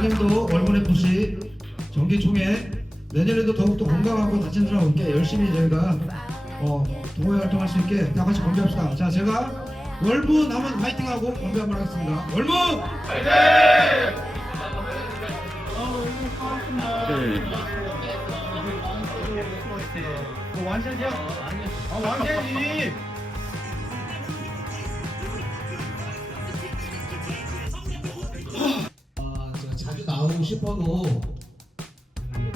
24년도 월급 FC 정기총회 내년에도 더욱더 건강하고 다친 사람 없게 열심히 저희가 어, 동호회 활동할 수 있게 다 같이 건배합시다. 자, 제가 월문 하면 화이팅하고 건배 한번 하겠습니다. 월문! 아, 싶어도 음,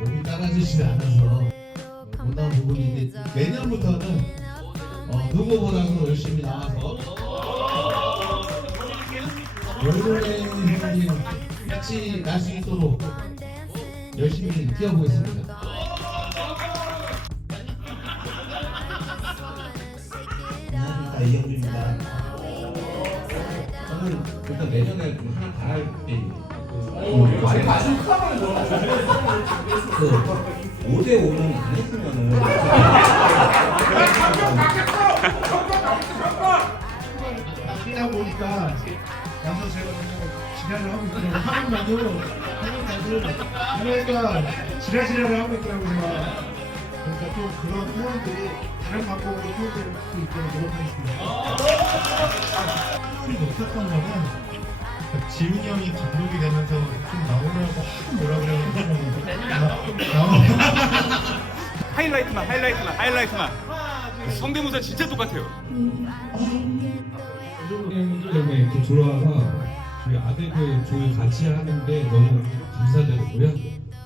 몸이 따라주지 않아서 못 나온 부분인데 내년부터는 어, 누구보다도 열심히 나와서 월요일에 형님 같이 날 수 있도록 열심히 뛰어보겠습니다. 안녕하십니까 이경주입니다. 저는 일단 내년에 좀 하나 바랄 게 그 5대 5는 안 했으면은 뛰다 보니까 와서 제가 너무 지랄을 하고 있더라고요. 하는 나도 하는 나도 그러니까 지랄지랄을 하고 있더라고요. 제가. 그러니까 또 그런 후원들이 다른 방법으로 후원될 수 있도록 노력하겠습니다. 이 높였던 거는 그 지훈이 형이 감독이 되면서 좀 나오려고 하도 뭐라 그래가지고 나- 하이라이트만 하이라이트만 하이라이트만 성대모사 진짜 똑같아요 때문에 이렇게 돌아와서 저희 아들들 조이 같이 하는데 너무 감사드리고요.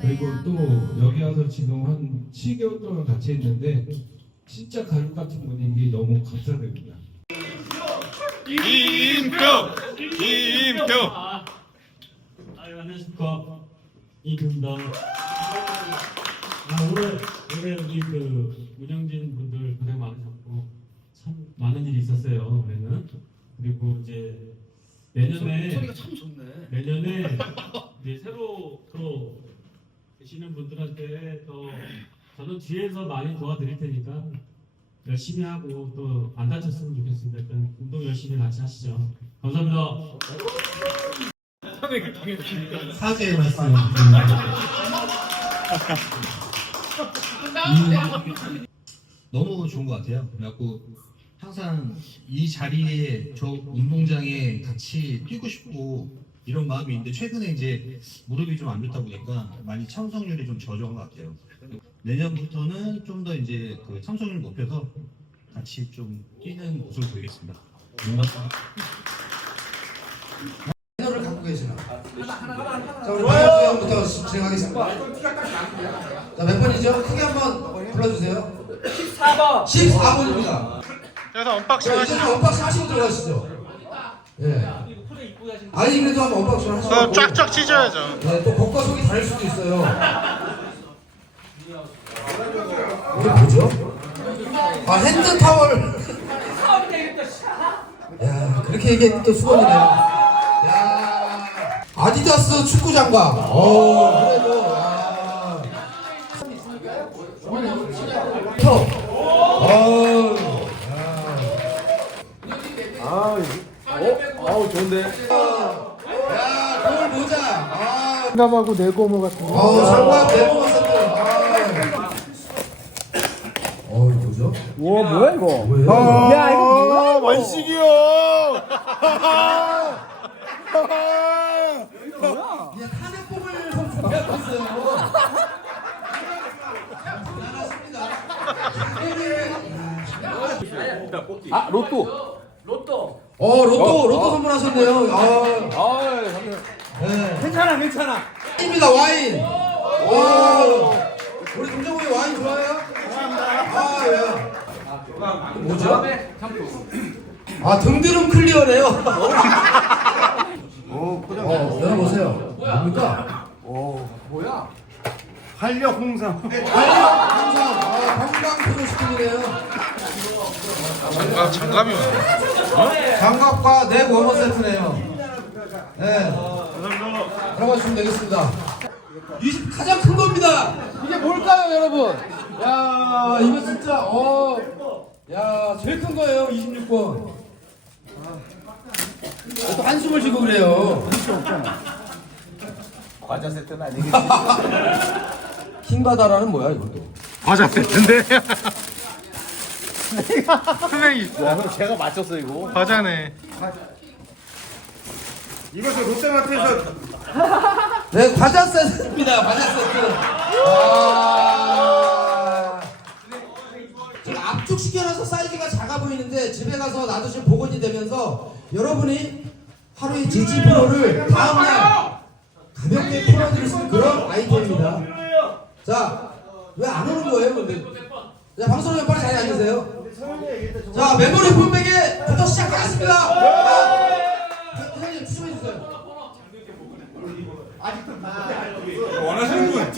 그리고 또 여기 와서 지금 한 7개월 동안 같이 했는데 진짜 가족 같은 분인 게 너무 감사드립니다. 김표 김표 아유 안녕하십니까 이금다. 아 올해 올해 우리 그 운영진 분들 고생 많으셨고 참 많은 일이 있었어요 올해는 그리고 이제 내년에 소리가 참 좋네. 내년에 이제 새로 또 계시는 분들한테 더 저는 뒤에서 많이 도와드릴 테니까 열심히 하고 또 안 다쳤으면 좋겠습니다. 일단 운동 열심히 같이 하시죠. 감사합니다. 사죄의 말씀 드립니다. 너무 좋은 것 같아요. 그래갖고 항상 이 자리에 저 운동장에 같이 뛰고 싶고 이런 마음이 있는데 최근에 이제 무릎이 좀 안 좋다 보니까 많이 참석률이 좀 저조한 것 같아요. 내년부터는 좀 더 이제 그 참석률 높여서 같이 좀 뛰는 모습을 보이겠습니다. 패널을 갖고 계시나? 자 우리 박수 형부터 진행하겠습니다. 자몇 번이죠? 크게 한번 불러주세요. 14번. 14번입니다. 그래서 언박싱 자, 이제 좀 언박싱 하시고 들어가시죠. 예. 아니 그래도 한번 언박싱 하시고. 어, 쫙쫙 찢어야죠. 네, 또 곡과 속이 다를 수도 있어요. 이게 뭐죠? 아 핸드 타월. 야 그렇게 얘기했더니 또 수건이네요. 야 아디다스 축구 장갑. 어 그래도 야. 터. 어. 야, 돌 모자. 아, 장갑하고 네고모 같은 거. 어, 장갑 네모 세트. 아. 어, 이거 뭐죠? 와 뭐야 이거? 뭐예요? 야 이거 뭐야? 원식이요. 이게 탄핵법을 준비하고 있어요. 아 로또. 어, 로또, 로또 선물하셨네요. 아, 아 네. 괜찮아 괜찮아. 입니다 와인. 와, 우리 동정이 와인 좋아해요? 아, 예. 뭐죠? 아, 등드름 클리어네요. 어, 열어보세요. 뭡니까? 활력 홍삼. 아니요, 항상 아, 건강 프로스팀이네요. 장갑 장갑이 뭐야? 장갑과 네 워머 세트네요. 네. 들어가시면 되겠습니다. 20 가장 큰 겁니다. 이게 뭘까요, 여러분? 야, 이거 진짜 어, 야, 제일 큰 거예요, 26번. 또 한숨을 쉬고 그래요. 과자 세트는 아니겠지. 킹바다라는 뭐야 이것도? 과자 세트인데. 플레이 야, 그럼 제가 맞췄어 이거. 과자네. 이것을 롯데마트에서 네, 과자 세트입니다. 과자 세트. 아... 제가 압축 시켜놔서 사이즈가 작아 보이는데 집에 가서 놔두시면 복원이 되면서 여러분이 하루의 지치 피로를 다음날 가볍게 풀어드릴 수 있는 그런 아이템입니다. 자, 왜 안 오는 거예요, 근데? 자, 방송에 빨리 자리에 앉으세요. 자, 메모리 폼백에부터 시작하겠습니다. 자, 회장님 추첨해주세요. 원하시는 분.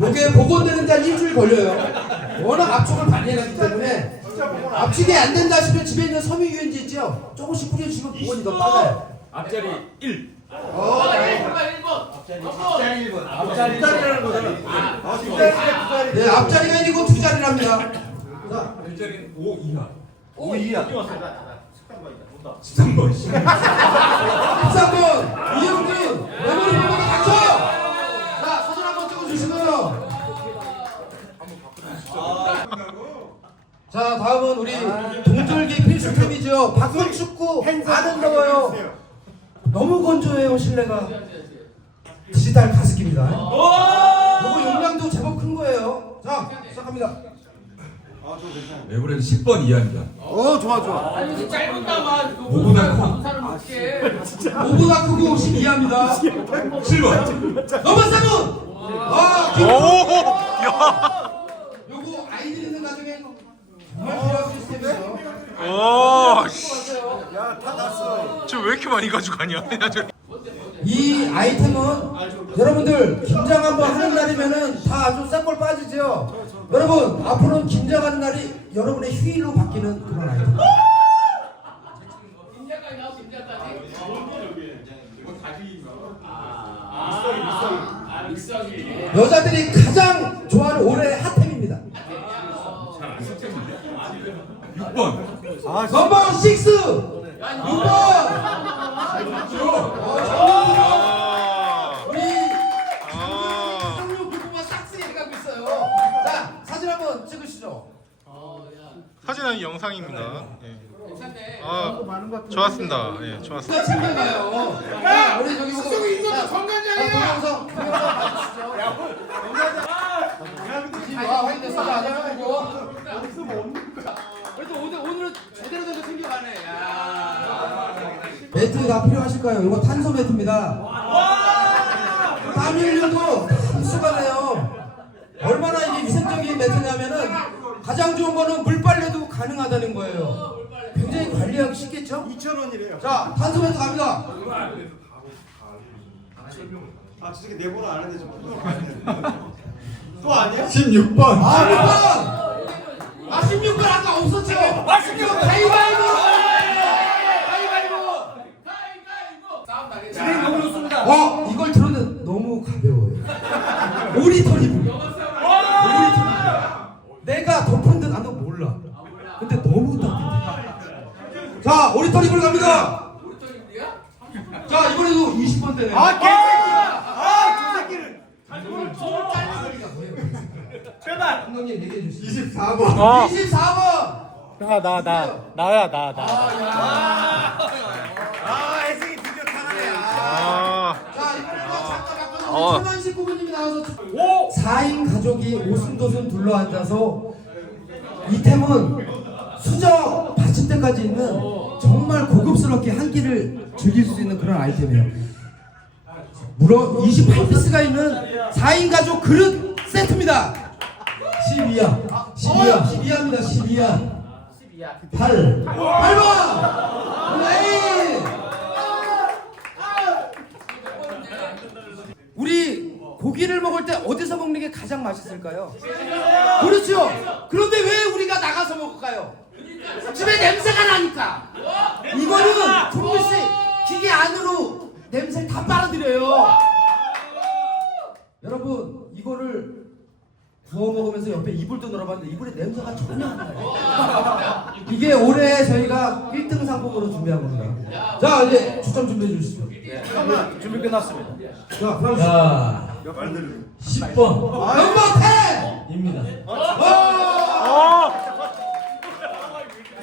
요게 복원되는 데한 일주일 걸려요. 워낙 압축을 많이 해놨기 때문에 압축이 안 된다 싶으면 집에 있는 섬유유연제 있죠? 조금씩 뿌려주시면 복원이 더 빨라요. 앞자리 1. 네, 앞자리가 1이고 두 자리랍니다. 자, 5 2야. 13번 이영준 메모리 보고 닥쳐! 자, 사진 한번 찍어주시고요. 자, 다음은 우리 동절기 필수템이죠. 박군 축구 안은 더워요. 너무 건조해요, 실내가. 에브랜드 10번 이하입니다. 어, 좋아 좋아. 오보다 커. 5보다 크고 12합니다. 7번. 넘어사는 와, 김 오, 야. 요거 아이들 있는 가정에 정말 필요한 시스템이에요. 오, 씨. 저왜 이렇게 많이 가져가냐? 이 아이템은 여러분들 김장 한번 하는 날이면은 다 아주 싼걸 빠지죠. 여러분 앞으로는 김장하는 날이 여러분의 휴일로 바뀌는 그런 아이템. 여자들이 가장 좋아하는 올해의 핫템입니다. 6번. 넘버 6 6번 우리 아. 상류 부부가 싹스 얘기하고 있어요. 자 사진 한번 찍으시죠. 사진은 영상입니다. 예. 아, 좋았습니다. 예, 좋았습니다. 챙겨가요. 자 우리 저기 보고 숙성이 있어도 정관장이야. 동영상 동영상 봐주시죠. 아 확인됐어. 자 안녕하세요. 그래도 오늘 오늘은 제대로 된거 챙겨가네. 매트 다 필요하실까요? 이거 탄소 매트입니다. 땀 흘려도 흡수가 돼요. 가장 좋은 거는 물빨래도 가능하다는 거예요. 굉장히 관리하기 쉽겠죠? 2,000원이래요. 자, 탄소 매트 갑니다. 아, 저게 내보는 안 했는데 좀. 또 아니야? 16번. 아, 6번. 아, 16번 아까 없었죠? 아, 16번 가위바위보. 가위바위보. 어, 이걸 들었는데 너무 가벼워요. 오리털이불. 오리털이불. 내가 덮은 듯 나도 몰라. 근데 너무 따뜻해. 자, 오리털이불 갑니다. 자, 이번에도 20번 되네. 아, 개새끼! 아, 저 새끼를! 제발. 감독님 얘기해 주시죠. 24번. 어. 24번. 나, 나, 나. 나야, 나, 나. 아, 애승이 드디어 타가네. 아. 아. 자, 이번에 잠깐 어. 천안식 부부님이 나와서 4인 가족이 오순도순 둘러앉아서 이템은 수저 받침대까지 있는 정말 고급스럽게 한 끼를 즐길 수 있는 그런 아이템이에요. 무려 28피스가 있는 4인 가족 그릇 세트입니다. 12야. 12야. 12야입니다. 12야. 8. 8번! 레인! 우리 고기를 먹을 때 어디서 먹는 게 가장 맛있을까요? 그렇죠. 그런데 왜 우리가 나가서 먹을까요? 집에 냄새가 나니까. 이거는 국물 씨 기계 안으로 냄새 다 빨아들여요. 여러분 이거를 구워 먹으면서 옆에 이불도 널어봤는데 이불에 냄새가 전혀 안 나요. 이게 올해 저희가 1등 상품으로 준비한 겁니다. 자, 이제 추첨 준비해 주시죠. 잠깐만 준비 끝났습니다. 자, 자 10번. 넘버 10입니다.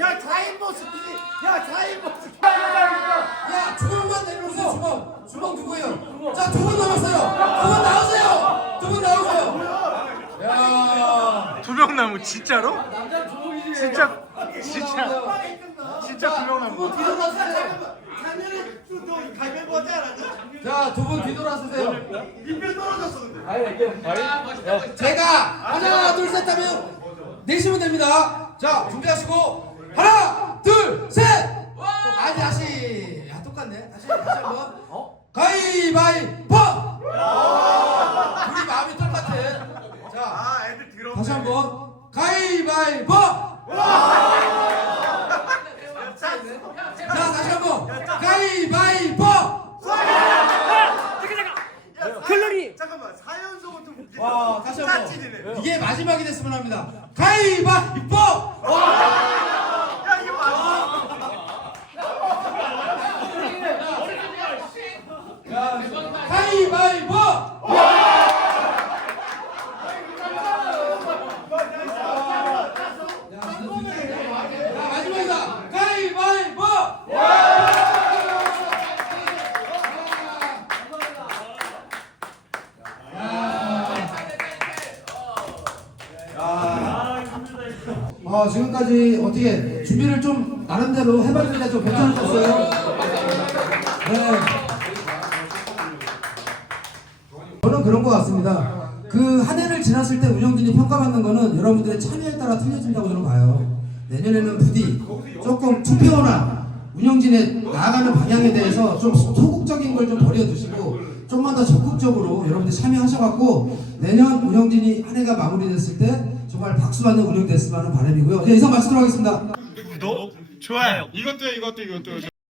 야 자인 모습이 야 자인 모습. 야, 주먹만 내려오세요, 주먹. 주먹 누구예요? 자, 두 분 남았어요. 두 분 나오세요. 두 분 나오세요. 야. 두명 남은 진짜로? 진짜 진짜 진짜 두명 남은 거. 뒤돌아서세요. 자, 두 분 뒤돌아서세요. 제가 하나, 둘, 셋 하면 내시면 됩니다. 자, 준비하시고 하나, 둘, 셋. 아니 다시. 야, 똑같네. 다시 다시 한번. 가위바위보. 우리 마음이 똑같아. 자, 다시 한번 가위바위보. 자, 다시 한번 가위바위보. 잠깐만 4연속은 좀 웃기다. 와, 다시 한 번. 이게 마지막이 됐으면 합니다. 가위바위보. 야 이거 맞아. 가위바위보. 자, 마지막이다. 가위바위보. 아, 지금까지 어떻게 준비를 좀 나름대로 해봤는데 좀 괜찮으셨어요? 네. 저는 그런 것 같습니다. 그 한 해를 지났을 때 운영진이 평가받는 거는 여러분들의 참여에 따라 틀려진다고 저는 봐요. 내년에는 부디 조금 투표나 운영진의 나아가는 방향에 대해서 좀 소극적인 걸 좀 버려두시고 좀만 더 적극적으로 여러분들 참여하셔갖고 내년 운영진이 한 해가 마무리됐을 때 정말 박수받는 운영됐으면 하는 바람이고요. 네, 이상 마치도록 하겠습니다. 좋아요. 이것도 이것도 이것도.